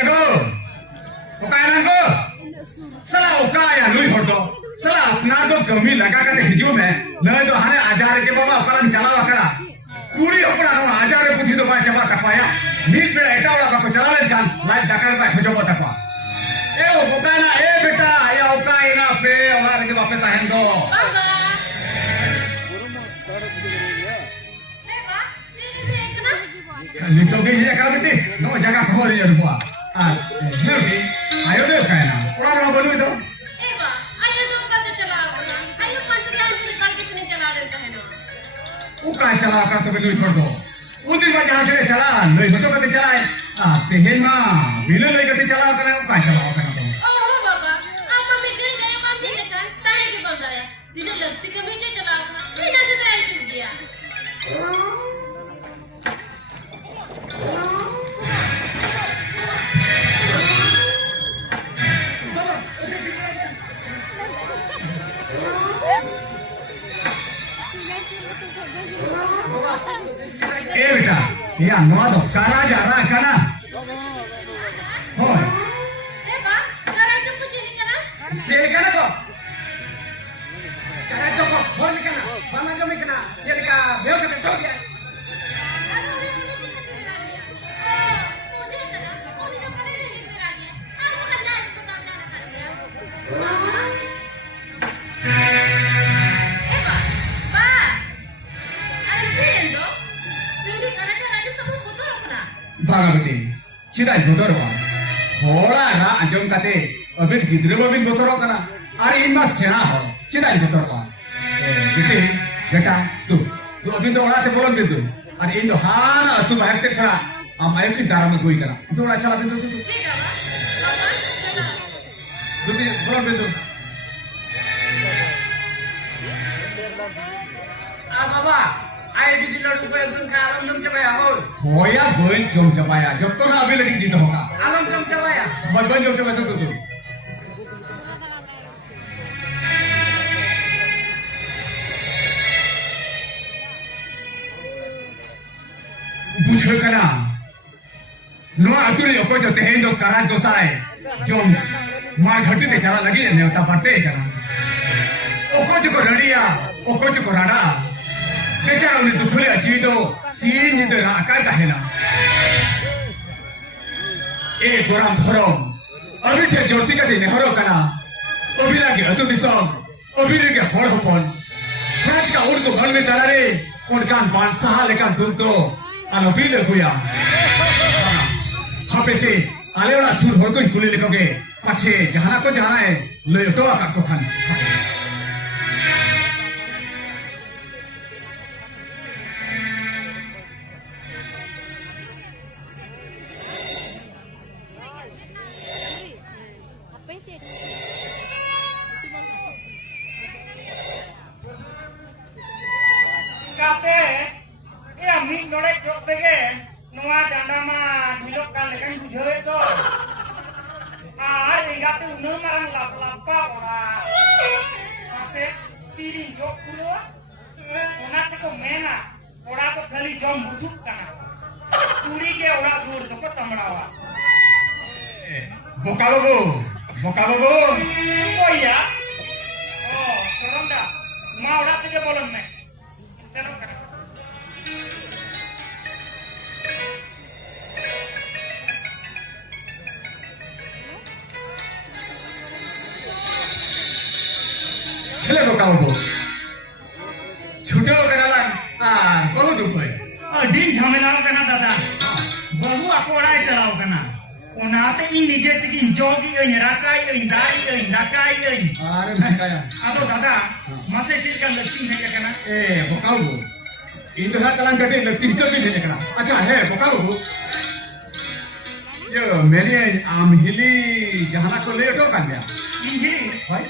ego oka ko sala oka ya lui hoto sala apna to kami laga kate hiju me na to hane ajar ke baba okaran chalawa kara kuri apna no ajar puthi to ba chaba tapaya mit beda eta ola ba chalale kan lai dakar ba khojo bata pa e oka na e beta ya oka ina pe ora ke bape tahen do Lito ke ye ka bete no jaga khor ye rupa ne bi ayo de ka na ora bolu to एवा आयो तो कब चलाओ आयो 5 दिन से निकाल के नहीं चला लेता है ना u ka chala ka to belu chhod do u din ma jahan se chala loi to kate chala tehen ma bilu loi kate chala ka na ka chala ka na ओ हो बाबा आप मम्मी दिन गए काम से लेकर तारे के बंद आया बिना गलती के मीटे चला बिना से ट्राई कर दिया ए बेटा या नवा दो काना जा रहा काना हो एवा जरा तो कुछ नहीं करा jail kana to kana to ko bol kana bana jami kana jail का बेव kate to gya मुझे तो पढ़े नहीं करा दिया आप करना इसको काम जाना कर दिया एवा बा अरे फ्रेंडो फ्रेंडो करा करा जो सब फोटो रखना bagati chidai botor wa hora ra anjom kate abin gidre babin botor kana are in mas sena ho chidai botor wa bete beta tu abin to ora te bolon bidu are in do hana tu bahar se khara am ayo ki daram koi kana tu ora chala bidu tu ठीक है बा बाबा चला tu bolon bidu बाबा आए बिजली लड़ू पे गुन का आलम जम चबाया हो hoya boin jom jabaya jab to na abin lagi dito hoka आलम जम चबाया boin jom jabaya tu बुझो कना no अतुरे oko jo tehen do karan ko sai jom mar ghati te chala lagi ne ta parte kana oko jo ko radiya oko jo ko rada बेचारा उन्हें दुखले अजीब तो scene जिंदे ना काय कहना ए गोराम धरम अभी ते ज्योति का दिन हरो कना अभी लगे अतु दिसम अभी लगे हर होपन फ्रांस का उर्दू घर में चला रे उन कान पान सहा लेकर दुम तो अन अभी ले गुया हाँ पे से आले वाला सुर हो तो कुले लिखोगे पछे जहाँ को जाना है ले तो आकर तो खान कापे ए अमी नोड़े जोक बेगे नोआ डांडा मा मिलो का लेकिन बुझे तो आज इंगाते उन्हें मारन लाप लापा ओरा कापे तीरी जोक कुलो ओना तको मेना ओरा तो खाली जम बुझुक कना पूरी के ओरा दूर तो को तमड़ावा बोका बाबू ओया ओ कोरंडा मा ओरा तके बोलन में तेरो कना चले बोका बाबू छुटे कराला बहुत ऊपर दिन झमेलाओ कना दादा बहु अकोड़ाय चलाओ कना ओनाते इन निजे तकिन जोगी इन राकाई इन दाई इन दाकाई इन अरे मैं कया आदो दादा मसे चीज का लक्ष्मी है कना ए बोका बाबू इंद्रा कलां कटे लगती हिचो भी लेने करा अच्छा है बोका बाबू ये मैंने आम हिली जहाना को ले तो कर लिया इंजी भाई